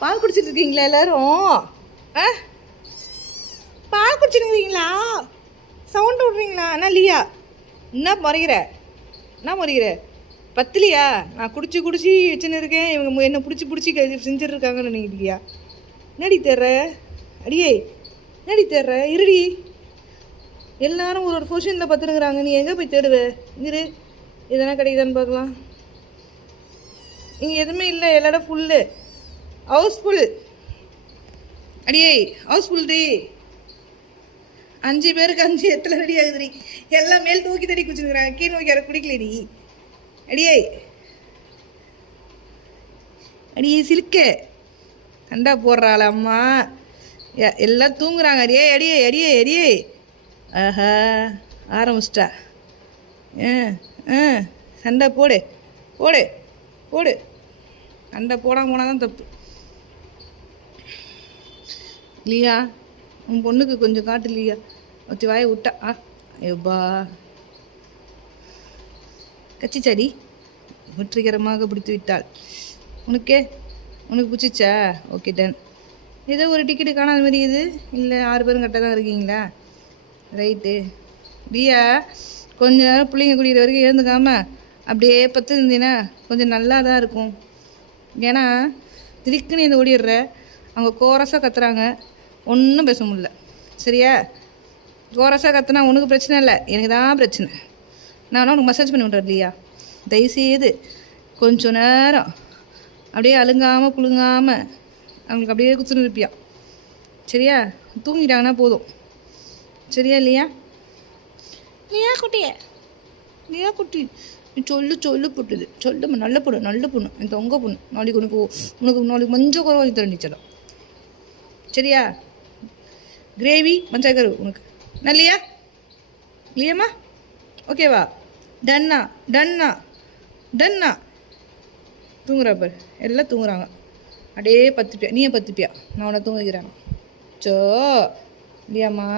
பால் குடிச்சிட்டு இருக்கீங்களா எல்லாரும்? பால் குடிச்சிருக்கீங்களா? சவுண்ட் விட்றீங்களா? என்ன லியா, என்ன முறைகிற பத்துலையா? நான் குடிச்சு வச்சுன்னு இருக்கேன். இவங்க என்னை பிடிச்சி செஞ்சுட்டு இருக்காங்கன்னு நினைக்கிறியா? என்னடி தர்ற அடியே? என்னடி தர்ற? இருடி, எல்லாரும் ஒரு பொசிஷனில் பார்த்துருக்குறாங்க. நீ எங்கே போய் தேடுவ? இரு, எதனா கிடைக்குதான்னு பார்க்கலாம். இங்கே எதுவுமே இல்லை, எல்லா இடம் ஃபுல்லு, ஹவுஸ்ஃபுல். அடியே ஹவுஸ்ஃபுல் டி. 5 பேருக்கு 5 எத்தனை ரெடி ஆகுதுடி? எல்லாம் மேல் தூக்கி தடி குச்சிருக்கிறாங்க, கீழ் நோக்கி யாரை குடிக்கலடி. அடியே சிலுக்க கண்டா போடுறாள் அம்மா. எல்லாம் தூங்குறாங்க. அடியே. ஆஹா, ஆரம்பிச்சிட்டா. சண்டை போடு. சண்டை போனால் தான் தப்பு. லியா, உன் பொண்ணுக்கு கொஞ்சம் காட்டு லியா. ஒத்தி வாயை விட்டா. எப்பா கச்சிச்சாடி, வெற்றிகரமாக பிடித்து விட்டாள். உனக்கு பிடிச்சிச்சா? Okay done. ஏதோ ஒரு டிக்கெட்டு காணாத மாதிரி இது. இல்லை 6 பேரும் கரெக்டாக தான் இருக்கீங்களா? ரைட்டு. லியா, கொஞ்ச நேரம் பிள்ளைங்க குடிக்கிற வரைக்கும் எழுந்துக்காமல் அப்படியே பத்து இருந்தீங்கன்னா கொஞ்சம் நல்லா தான் இருக்கும். ஏன்னா திடீர்னு இந்த ஓடிடுற, அவங்க கோரஸாக கத்துறாங்க, ஒன்றும் பேச முடியல. சரியா? கோரஸாக கத்துனா உனக்கு பிரச்சனை இல்லை, எனக்கு தான் பிரச்சனை. நான் உனக்கு மசாஜ் பண்ணி விட்றேன் இல்லையா? தயவுசெய்து கொஞ்சம் நேரம் அப்படியே அழுங்காமல் குலுங்காமல் அவங்களுக்கு அப்படியே குத்துன்னு இருப்பியா? சரியா? தூங்கிட்டாங்கன்னா போதும். சரியா இல்லையா? லியா குட்டி, நீ சொல்லு போட்டுது. சொல்லுமா, நல்ல பொண்ணு இந்த உங்கள் பொண்ணு. நாளைக்கு நாளைக்கு மஞ்சள் குறை வாங்கி தரேன் நீச்சலாம். சரியா? கிரேவி மஞ்சள் கரு உனக்கு நல்லியா? இல்லையாம்மா? ஓகேவா? டன்னா தூங்குறா பாரு, எல்லாம் தூங்குறாங்க. அப்படியே பத்துப்பியா, நீயே பத்துப்பியா, நான் உன்னை தூங்கிக்கிறேன். சோ இல்லையாம்மா?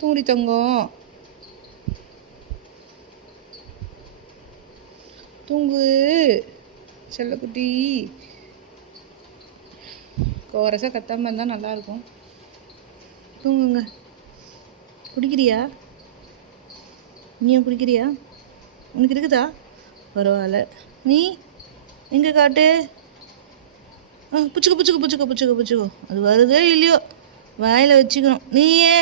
தூங்கி தங்கம், தூங்கு செல்லக்குட்டி. கோரஸாக கத்தாமல் இருந்தால் நல்லாயிருக்கும். தூங்குங்க. குடிக்கிறியா? நீயும் குடிக்கிறியா? உனக்கு இருக்குதா? பரவாயில்ல. நீ எங்கே காட்டு? புச்சுக்கோ. அது வருதோ இல்லையோ வாயில் வச்சுக்கணும். நீயே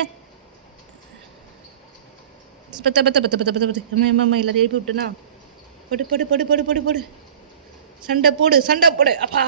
பத்த அம்மா எல்லாரும் எழுப்பி விட்டுனா? படு. சண்டை போடு அப்பா.